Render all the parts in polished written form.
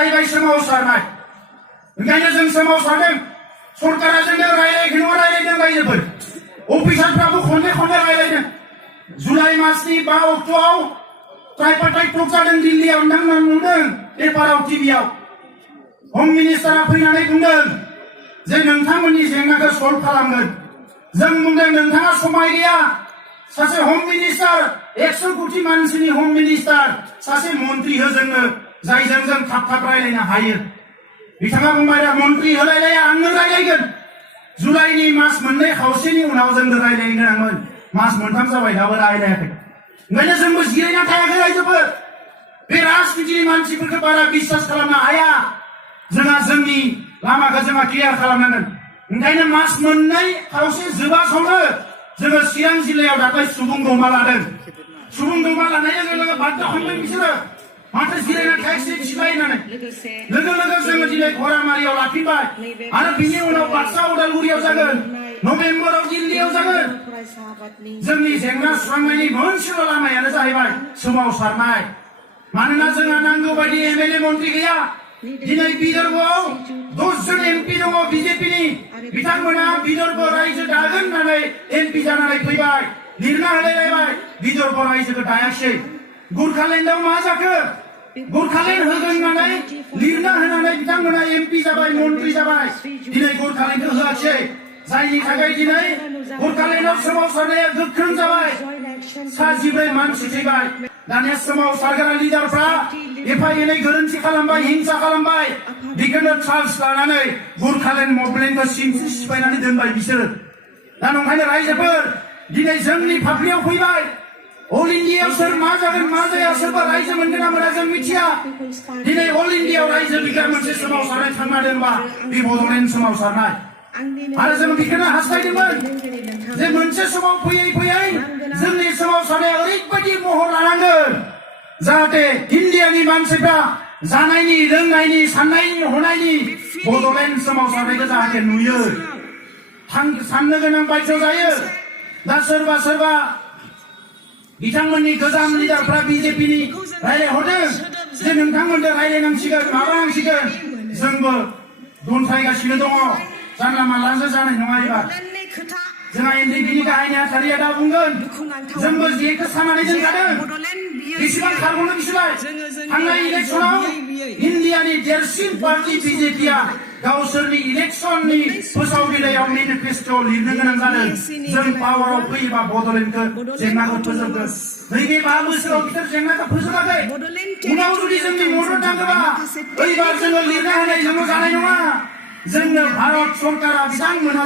जाहैबाय सोमावसारनाय। ओंखायनो जों सोमावसारदों। सरकारा जोंनो रायलायगोन नङा रायलायदों रायजोफोर। अफिसारफ्राबो खनले खनले रायलायदों। जुलाइ मासनि 5 अक्ट'आव ट्राइपार्टाइट टक जादों दिल्लीयाव, नोंथांमोना नुदों पेपाराव टिभियाव। हम मिनिस्टारा फैनानै बुंदों जे नोंथांमोननि जेंनाखौ सल्भ खालामगोन। जों बुंदों नोंथाङा समाय गैया। सासे हम मिनिस्टार 100 कोटि मानसिनि हम मिनिस्टार सासे मन्त्रि हो जोंनो, जायजों जों थाब थाब रायलायनो हायो। बिथाङा बुंबाय दा मन्त्रि होलायलाया, आंनो रायलायगोन। जुलाइनि मास मोननै खावसेनि उनाव जोंनो रायलायनो गोनांमोन। मास मोनथाम जाबाय दाबो रायलायाखै। ओंखायनो जोंबो जिरायना थायाखै रायजोफोर। बे राजनितिनि मानसिफोरखौ बारा बिश्वास खालामनो हाया। जोंहा जोंनि लामाखौ जोंहा क्लियार खालामनांगोन। ओंखायनो मास मोननै खावसे जोबासावनो जोङो चिरां जिल्लायाव दाख्लै सुबुं दमा लादों। सुबुं दमा लानाय लोगो लोगो बाध्य खालामदों बिसोरो। माथो जिरायना थायाखिसै सिबाय होननानै। लोगो लोगो जोङो दिनै घरामारियाव लाफिनबाय। आरो बिनि उनाव बाक्सा उदालगुरियाव जागोन। नभेम्बराव दिल्लीयाव जागोन। जोंनि जेंना सुस्रांनायनि मोनसेल' लामायानो जाहैबाय सोमावसारनाय। मानोना जोंहा नांगौ बायदि एमएलए मन्त्रि गैया। दिनै विदर्भआव 10 जन एमपि दङ बिजेपिनि। बिथांमोना विदर्भ रायजो दागोन होननानै एमपि जानानै फैबाय, लिरना होलायलायबाय। विदर्भ रायजोखौ दायाखिसै। गुरखालेन्डआव मा जाखो? गुरखालेन्ड होगोन होननानै लिरना होनानै बिथांमोना एमपि जाबाय, मन्त्रि जाबाय। दिनै गुरखालेन्डखौ होआखिसै। जायनि थाखाय दिनै गुरखालेन्डआव सोमावसारनाया गोख्रों जाबाय। 7 मानसि थैबाय। दानिया सोमावसारग्रा लिडारफ्रा एफा एनै गोरोन्थि खालामबाय, हिंसा खालामबाय। बेखौनो चार्ज लानानै गुरखालेन्ड मुभमेन्टखौ सिफायनानै दोनबाय बिसोरो। दा नंखायनो रायजोफोर दिनै जोंनि फाफ्लियाव फैबाय। अल इन्डियायाव सोर मा जागोन मा जाया सोरबा रायजो मोनगोन ना मोना जों मिथिया। दिनै अल इन्डियायाव रायजो बिग्रा मोनसे सोमावसारनाय थांना दोनबा बे बड'लेण्ड सोमावसारनाय। आरो जों बेखौनो हास्थायदोंमोन जे मोनसे समाव फैयै फैयै जोंनि सोमावसारनाया ओरैबायदि महर लानांगोन जाहाथे इन्डियानि मानसिफ्रा जानायनि लोंनायनि साननायनि हनायनि बड'लेण्ड सोमावसारनायखौ जाहाथे नुयो, साननो गोनां बायद' जायो। दा सोरबा सोरबा बिथांमोननि गोजाम लिडारफ्रा बिजेपिनि रायलायहरदों जे नोंथांमोनजों रायलायनांसिगोन माबानांसिगोन। जोंबो दनसायगासिनो दङ। जानला मानलासो जानाय नङा एबार। जोंहा एनडिपिनि गाहाय नेहाथारिया दा बुंगोन जोंबो जेखौ साननानै दोनखादों। बेसेबां खारग'नो बिसोरलाय? थांनाय इलेक्सनाव इन्डियानि देरसिन पार्टी बिजेपिया गावसोरनि इलेक्सननि फोसाव बिलाइयाव मेनिफेस्ट'आव लिरनो गोनां जादों जों पावाराव फैयोबा बड'लेण्डखौ जेंनाखौ फोजोबगोन। नैबे 5 बोसोराव बिसोर जेंनाखौ फोजोबाखै। उनाव जुदि जोंनि मदद नांगौबा ओइबार जोङो लिरना होनायजोंल' जानाय नङा। जोंनो भारत सरकारा बिथांमोना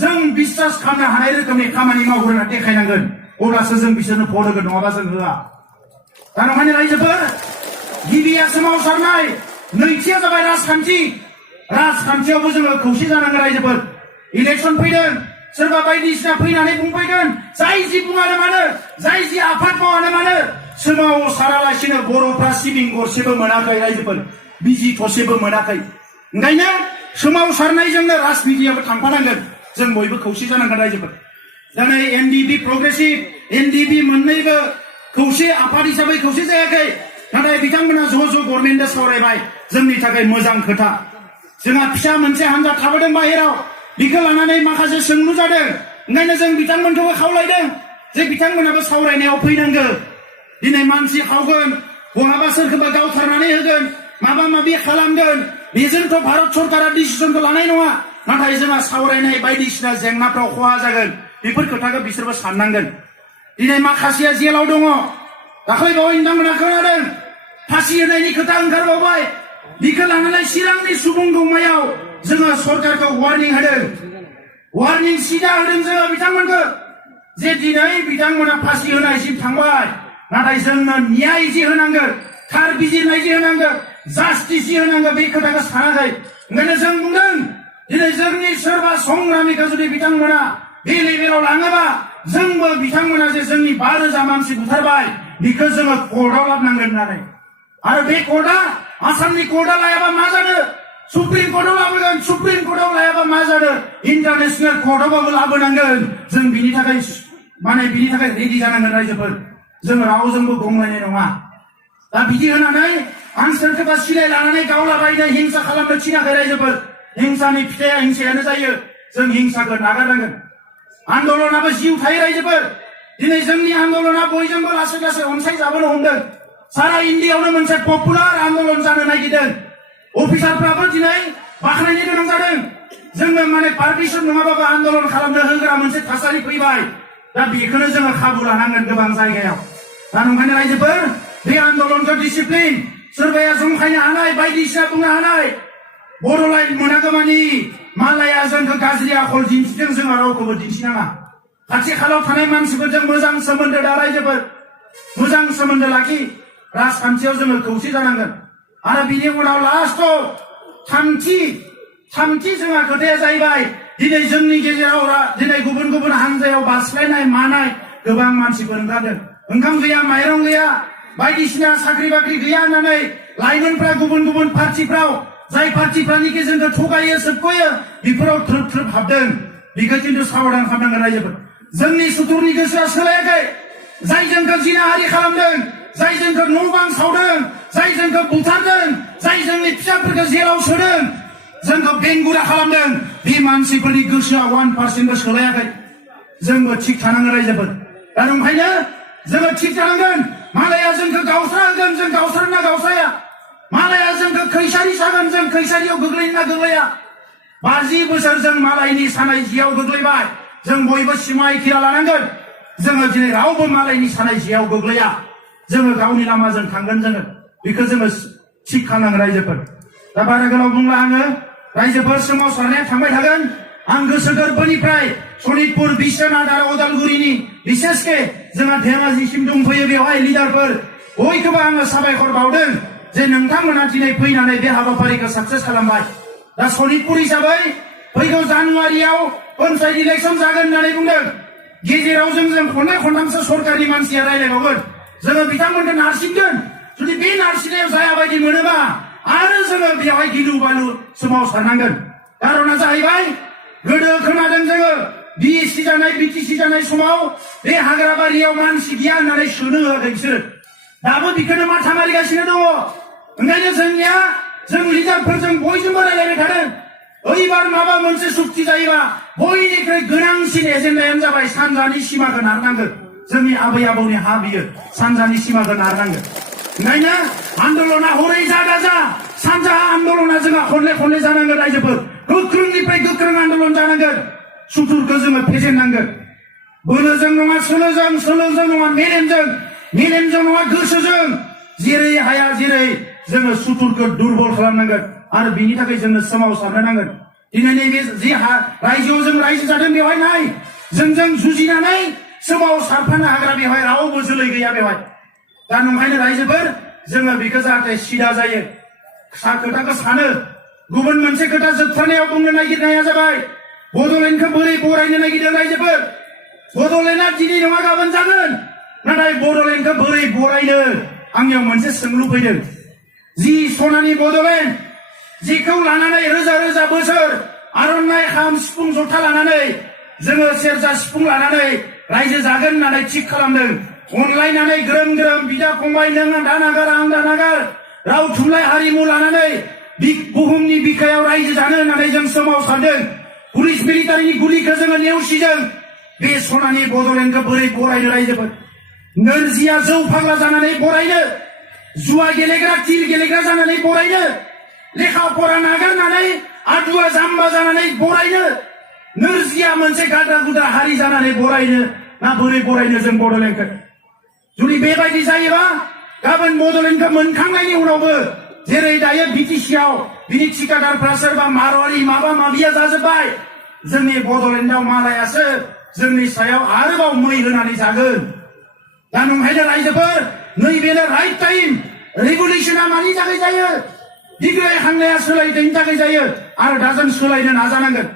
जों बिश्वास खालामनो हानाय रोखोमनि खामानि मावग्रोना देखायनांगोन। अब्लासो जों बिसोरनो भट होगोन, नङाबा जों होआ। दा नंखायनो रायजोफोर गिबिया सोमावसारनाय, नैथिया जाबाय राजखान्थि। राजखान्थियावबो जोङो खौसे जानांगोन रायजोफोर। इलेक्सन फैदों, सोरबा बायदिसिना फैनानै बुंफैगोन। जाय जि बुङानो मानो, जाय जि आफाद मावानो मानो, सोमावसारालासिनो बर'फ्रा सिबिं गरसेबो मोनाखै रायजोफोर, बिजि थरसेबो मोनाखै। ओंखायनो सोमावसारनायजोंनो राजनितियाबो थांफानांगोन। जों बयबो खौसे जानांगोन रायजोफोर। दिनै एनडिपि प्रग्रेसिभ एनडिपि मोननैबो खौसे आफाद हिसाबै खौसे जायाखै। नाथाय बिथांमोना ज' ज' गभर्नमेन्टजों सावरायबाय। जोंनि थाखाय मोजां खोथा। जोंहा फिसा मोनसे हान्जा थाबोदों बाहेराव, बेखौ लानानै माखासे सोंलु जादों। ओंखायनो जों बिथांमोनखौबो खावलायदों जे बिथांमोनाबो सावरायनायाव फैनांगौ। दिनै मानसि खावगोन, बहाबा सोरखौबा गावथारनानै होगोन, माबा माबि खालामगोन, बेजोंथ' भारत सरकारा डिसिसनखौ लानाय नङा। नाथाय जोंहा सावरायनाय बायदिसिना जेंनाफ्राव खहा जागोन, बेफोर खोथाखौ बिसोरबो साननांगोन। दिनै माखासेया जेलाव दङ। दाख्लै बावै नोंथांमोना खोनादों फासि होनायनि खोथा ओंखारबावबाय। बेखौ लानानै चिरांनि सुबुं दमायाव जोङो सरकारखौ वार्निं होदों। वार्निं सिदा होदों जोङो बिथांमोनखौ जे दिनै बिथांमोना फासि होनायसिम थांबाय, नाथाय जोंनो न्याय जि होनांगोन, थार बिजिरनाय जि होनांगोन, जास्टिस जि होनांगोन, बे खोथाखौ सानाखै। ओंखायनो जों बुंदों दिनै जोंनि सोरबा संग्रामिखौ जुदि बिथांमोना बे लेभेलाव लाङोबा जोंबो बिथांमोना जे जोंनि 5,000 मानसि बुथारबाय बेखौ जोङो कर्टआव लाबोनांगोन होननानै। आरो बे कर्टआ आसामनि कर्टआ लायाबा मा जानो? सुप्रिम कर्टआव लाबोगोन। सुप्रिम कर्टआव लायाबा मा जानो? इन्टारनेशनेल कर्टआवबाबो लाबोनांगोन। जों बिनि थाखाय रेडि जानांगोन रायजोफोर। जों रावजोंबो गंलायनाय नङा। दा बिदि होनानै आं सोरखौबा सिलाय लानानै गावलाबायनो हिंसा खालामनो थिनाखै रायजोफोर हिंसानि फिथाइया हिंसायानो जायो जों हिंसाखौ नागारनांगोन आन्दलनाबो जिउ थायो रायजोफोर दिनै जोंनि आन्दलना बयजोंबो लासै लासै अनसायजाबोनो हमदों सारा इन्डियायावनो मोनसे पपुलार आन्दलन जानो नागिरदों अफिसारफ्राबो दिनै बाख्नायनो गोनां जादों जोंनो माने पारमिसन नङाबाबो आन्दलन खालामनो होग्रा मोनसे थासारि फैबाय दा बेखौनो जोङो खाबु लानांगोन गोबां जायगायाव दा नंखायनो रायजोफोर बे आन्दलनखौ डिसिप्लिन सोरबाया जंखायनो हानाय बायदिसिना बुंनो हानाय बर'लाइन मोनागौमानि मालाया जोंखौ गाज्रि आखल दिन्थिदों जोंहा रावखौबो दिन्थिनाङा खाथि खालायाव थानाय मानसिफोरजों मोजां सोमोन्दो दा रायजोफोर मोजां सोमोन्दो लाखि राजखान्थियाव जोङो खौसे जानांगोन आरो बिनि उनाव लास्टआव थामथि जोंहा खोथाया जाहैबाय दिनै जोंनि गेजेराव दिनै गुबुन गुबुन हानजायाव बास्लायनाय मानाय गोबां मानसिफोर ओंखारदों ओंखाम गैया माइरं गैया बायदिसिना साख्रि बाख्रि गैया होननानै लाइमोनफ्रा गुबुन गुबुन पार्टिफ्राव जाय पार्टिफ्रानिखि जोंखौ थगायो सोबख'यो बेफोराव थ्रोब थ्रोब हाबदों बेखौ खिन्थु साबधान खालामनांगोन रायजोफोर जोंनि सुथुरनि गोसोआ सोलायाखै जाय जोंखौ जिनाहारि खालामदों जाय जोंखौ न' बां सावदों जाय जोंखौ बुथारदों जाय जोंनि फिसाफोरखौ जेलाव सोदों जोंखौ बेंगुरा खालामदों बे मानसिफोरनि गोसोआ 1%बो सोलायाखै जोंबो थिग थानांगोन रायजोफोर दा ओंखायनो जोङो थिग जानांगोन मालाया जोंखौ गावस्रा होगोन जों गावस्राना गावस्राया मालाया जोंखौ खैसारि सागोन जों खैसारियाव गोग्लैना गोग्लैया 50 बोसोर जों मालायनि सानाय जियाव गोग्लैबाय जों बयबो सिमाय खिरा लानांगोन जोङो दिनै रावबो मालायनि सानाय जियाव गोग्लैया जोङो गावनि लामाजों थांगोन जोङो बेखौ जोङो थिग खालामनांगोन रायजोफोर दा बारा गोलाव बुंला आङो रायजोफोर सोमावसारनाया थांबाय थागोन आं गोसो गोरबोनिफ्राय सनितपुर बिश्वनाथ आरो उदालगुरिनि बिसेसके जोंहा धेमाजिसिम दंफैयो बेवहाय लिडारफोर बयखौबो आङो साबायखर बावदों जे नोंथांमोना दिनै फैनानै बे हाबाफारिखौ साक्सेस खालामबाय दा सनितपुर हिसाबै फैगौ जानुवारियाव पन्चायत इलेक्सन जागोन होननानै बुंदों गेजेराव जों खननै खनथामसो सरकारनि मानसिया रायलायबावगोन जोङो बिथांमोनखौ नारसिनगोन जुदि बे नारसिननायाव जायाबायदि मोनोबा आरो जोङो बेवहाय गिलु बालु सोमावसारनांगोन कारना जाहैबाय गोदो खोनादों जोङो बिएससि जानाय बिटिसि जानाय समाव बे हाग्राबारियाव मानसि गैया होननानै सोनो होआखै बिसोर दाबो बेखौनो माथा मारिगासिनो दङ ओंखायनो जोंनिया जों लिडारफोरजों बयजोंबो रायलायबाय थादों ओइबार माबा मोनसे सुक्ति जायोबा बयनिख्रुइ गोनांसिन एजेन्डायानो जाबाय सानजानि सिमाखौ नारनांगोन जोंनि आबै आबौनि हा बियो सानजानि सिमाखौ नारनांगोन ओंखायनो आन्दलना हरै जा सानजाहा आन्दलना जोंहा खनले जानांगोन रायजोफोर गोख्रोंनिफ्राय गोख्रों आन्दलन जानांगोन सुथुरखौ जोङो फेजेननांगोन बोलोजों नङा सोलोजों नङा मेलेमजों नङा गोसोजों जेरै हाया जेरै जोङो सुथुरखौ दुरबल खालामनांगोन आरो बिनि थाखाय जोङो सोमावसारनो नांगोन दिनै नैबे जे रायजोआव जों रायजो जादों बेवहाय नाय जोंजों जुजिनानै सोमावसारफानो हाग्रा बेवहाय रावबो जोलै गैया बेवहाय दा नंखायनो रायजोफोर जोङो बेखौ जाहाथे सिदा जायो खोथाखौ सानो गुबुन मोनसे खोथा जोबथारनायाव बुंनो नागिरनाया जाबाय बड'लेण्डखौ बोरै बरायनो नागिरदों रायजोफोर बड'लेण्डआ दिनै नङा गाबोन जागोन नाथाय बड'लेण्डखौ बोरै बरायनो आंनियाव मोनसे सोंलु फैदों जि सनानि बड'लेण्ड जेखौ लानानै रोजा बोसोर आर'नाइ खाम सिफुं जथा लानानै जोङो सेरजा सिफुं लानानै रायजो जागोन होननानै थिग खालामदों अनलायनानै ग्रोम बिदा फंबाय नों दा नागार आं दा नागार राव थुनलाइ हारिमु लानानै बुहुमनि बिखायाव रायजो जानो होननानै जों सोमावसारदों पुलिस मिलिटारिनि गुलिखौ जोङो नेवसिदों बे सनानि बड'लेण्डखौ बोरै बरायनो रायजोफोर नोरजिया जौ फाग्ला जानानै बरायनो जुवा गेलेग्रा तिर गेलेग्रा जानानै बरायनो लेखा फरा नागारनानै आदुवा जाम्बा जानानै बरायनो नोरजिया मोनसे गाद्रा गुद्रा हारि जानानै बरायनो ना बोरै बरायनो जों बड'लेण्डखौ जुदि बेबायदि जायोबा गाबोन बड'लेण्डखौ मोनखांनायनि उनावबो जेरै दायो बिटिसिआव बिनि ठिकादारफ्रा सोरबा मारवारि माबा माबिया जाजोब्बाय जोंनि बड'लेण्डआव मालायासो जोंनि सायाव आरोबाव मै होनानै जागोन दा नंखायनो रायजोफोर नैबेनो राइट टाइम रेगुलेसना मानि थाखाय जायो बिग्रायखांनाया सोलायनायनि थाखाय जायो आरो दा जों सोलायनो नाजानांगोन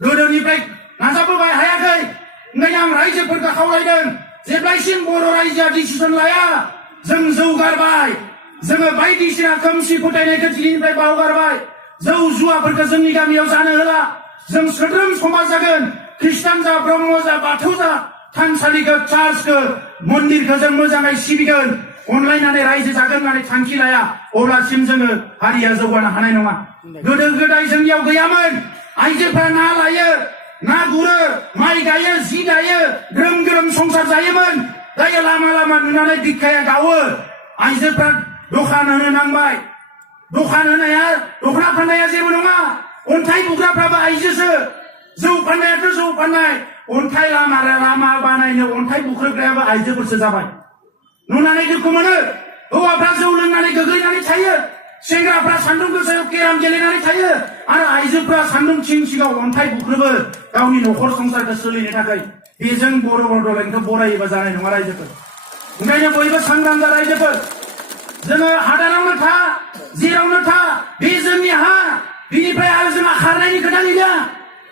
गोदोनिफ्राय नाजाबोबाय हायाखै ओंखायनो आं रायजोफोरखौ खावलायदों जेब्लायसिम बर' रायजोआ डिसिसन लाया जों जौगारबाय जोङो बायदिसिना खोमसि फोथायनायखौ दिनैनिफ्राय बावगारबाय जौ जुवाफोरखौ जोंनि गामियाव जानो होला जों सोद्रोम समाज जागोन ख्रिस्टान जा ब्रह्म जा बाथौ जा थानसालिखौ चार्चखौ मन्दिरखौ जों मोजाङै सिबिगोन अनलायनानै रायजो जागोन होननानै थांखि लाया अब्लासिम जोङो हारिया जौगानो हानाय नङा। गोदो गोदाय जोंनियाव गैयामोन। आइजोफ्रा ना लायो, ना गुरो, माइ गायो, जि दायो, ग्रोम ग्रोम संसार जायोमोन। दायो लामा लामा नुनानै बिखाया गावो। आइजोफ्रा दखान होनो नांबाय। दखान होनाया, दखना फाननाया जेबो नङा। अन्थाइ बुग्राफ्राबो आइजोसो। जौ फाननायाथ' जौ फाननाय। अन्थाइ लामा बानायनो अन्थाइ बुख्रेबग्रायाबो आइजोफोरसो जाबाय। नुनानै दुखु मोनो। हौवाफ्रा जौ लोंनानै गोग्लैनानै थायो। सेंग्राफ्रा सान्दुं गोसायाव केराम गेलेनानै थायो। आरो आइजोफ्रा सान्दुं थिं सिङाव अन्थाइ बुख्रेबो गावनि न'खर संसारखौ सोलिनो थाखाय। बेजों बर' बड'लेण्डखौ बरायोबा जानाय नङा रायजोफोर। ओंखायनो बयबो सांग्रां जा रायजोफोर। जोङो हादानावनो था, जेरावनो था, बे जोंनि हा। बिनिफ्राय आरो जोंहा खारनायनि खोथा गैया।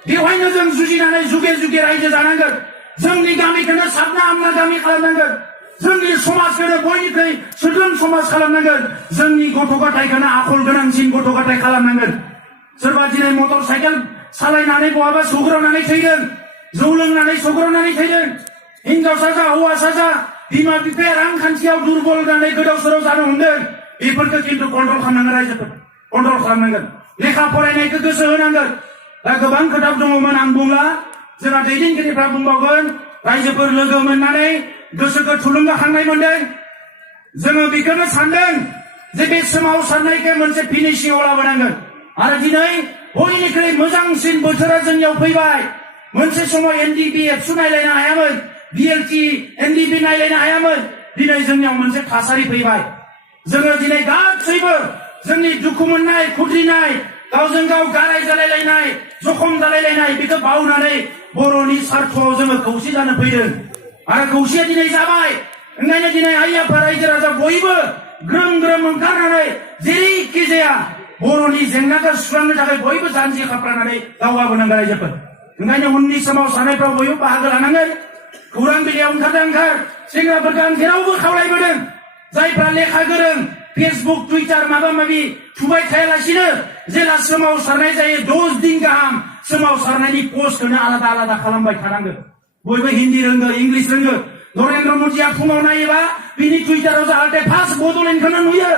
बेवहायनो जों जुजिनानै जुगे जुगे रायजो जानांगोन। जोंनि गामिखौनो साबना हामना गामि खालामनांगोन। जोंनि समाजखौनो बयनिख्रुइ सोद्रोम समाज खालामनांगोन। जोंनि गथ' गथायखौनो आखल गोनांसिन गथ' गथाय खालामनांगोन। सोरबा दिनै मटर साइकेल सालायनानै बहाबा सौग्रावनानै थैदों, जौ लोंनानै सौग्रावनानै थैदों। हिनजावसा जा हौवासा जा बिमा बिफाया रांखान्थियाव दुरबल जानानै गोदाव सोराव जानो हमदों। बेफोरखौ खिन्थु कन्ट्रल खालामनांगोन रायजोफोर। कन्ट्रल खालामनांगोन। लेखा फरायनायखौ गोसो होनांगोन। दा गोबां खोथा दङमोन आं बुंला। जोंहा दैदेनगिरिफ्रा बुंबावगोन। रायजोफोर लोगो मोननानै गोसोखौ थुलुंगाखांनाय मोनदों। जोङो बेखौनो सानदों जे बे सोमावसारनायखौ मोनसे फिनिशिंआव लाबोनांगोन। आरो दिनै बयनिख्रुइ मोजांसिन बोथोरा जोंनियाव फैबाय। मोनसे समाव एनडिपि एबसु नायलायनो हायामोन, बिएलटि एनडिपि नायलायनो हायामोन। दिनै जोंनियाव मोनसे थासारि फैबाय। जोङो दिनै गासैबो जोंनि दुखु मोननाय, खुद्रिनाय, गावजों गाव गाराय जालायलायनाय, जखम जालायलायनाय बेखौ बावनानै बर'नि सार्थआव जोङो खौसे जानो फैदों। आरो खौसेया दिनै जाबाय। ओंखायनो दिनै आइ आफा रायजो राजा बयबो ग्रोम ग्रोम ओंखारनानै जेरैखि जाया बर'नि जेंनाखौ सुस्रांनो थाखाय बयबो जानजि खाफ्रानानै दावगाबोनांगोन रायजोफोर। ओंखायनो उननि सोमावसारनायफ्राव बयबो बाहागो लानांगोन। खौरां बिलाइयाव ओंखारदों ओंखार। सेंग्राफोरखौ आं जेरावबो खावलायबोदों। जायफ्रा लेखा गोरों, फेसबुक, टुइटार माबा माबि थुबाय थायालासिनो जेला सोमावसारनाय जायो 10 दिन गाहाम सोमावसारनायनि पस्टखौनो आलादा आलादा खालामबाय थानांगोन। बयबो हिन्दी रोंगो, इंलिस रोंगो। नरेन्द्र मदिया फुङाव नायोबा बिनि टुइटाराव जाहाथे फार्स्ट बड'लेण्डखौनो नुयो।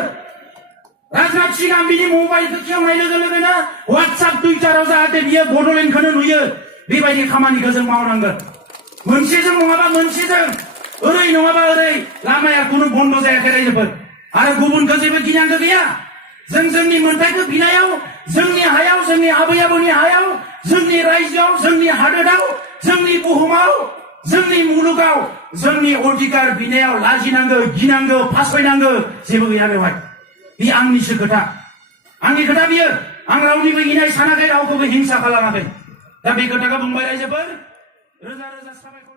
राजनाथ सिंह बिनि मबाइलखौ खेवनाय लोगो लोगोनो वाट्सएप टुइटाराव जाहाथे बियो बड'लेण्डखौनो नुयो। बेबायदि खामानिखौ जों मावनांगोन। मोनसेजों नङाबा मोनसेजों, ओरै नङाबा ओरै लामाया खुनु बन्द जायाखै रायजोफोर। आरो गुबुनखौ जेबो गिनांगौ गैया। जों जोंनि मोन्थायखौ बिनायाव, जोंनि हायाव, जोंनि आबै आबौनि हायाव, जोंनि रायजोआव, जोंनि हादोराव, जोंनि बुहुमाव, जोंनि मुलुगाव जोंनि अधिकार बिनायाव लाजिनांगौ, गिनांगौ, फासयनांगौ जेबो गैया बेवहाय। बे आंनिसो खोथा। आंनि खोथा बियो। आं रावनिबो गिनाय सानाखै, रावखौबो हिंसा खालामाखै। दा बे खोथाखौ बुंबाय रायजोफोर। रोजा रोजा साबायखर।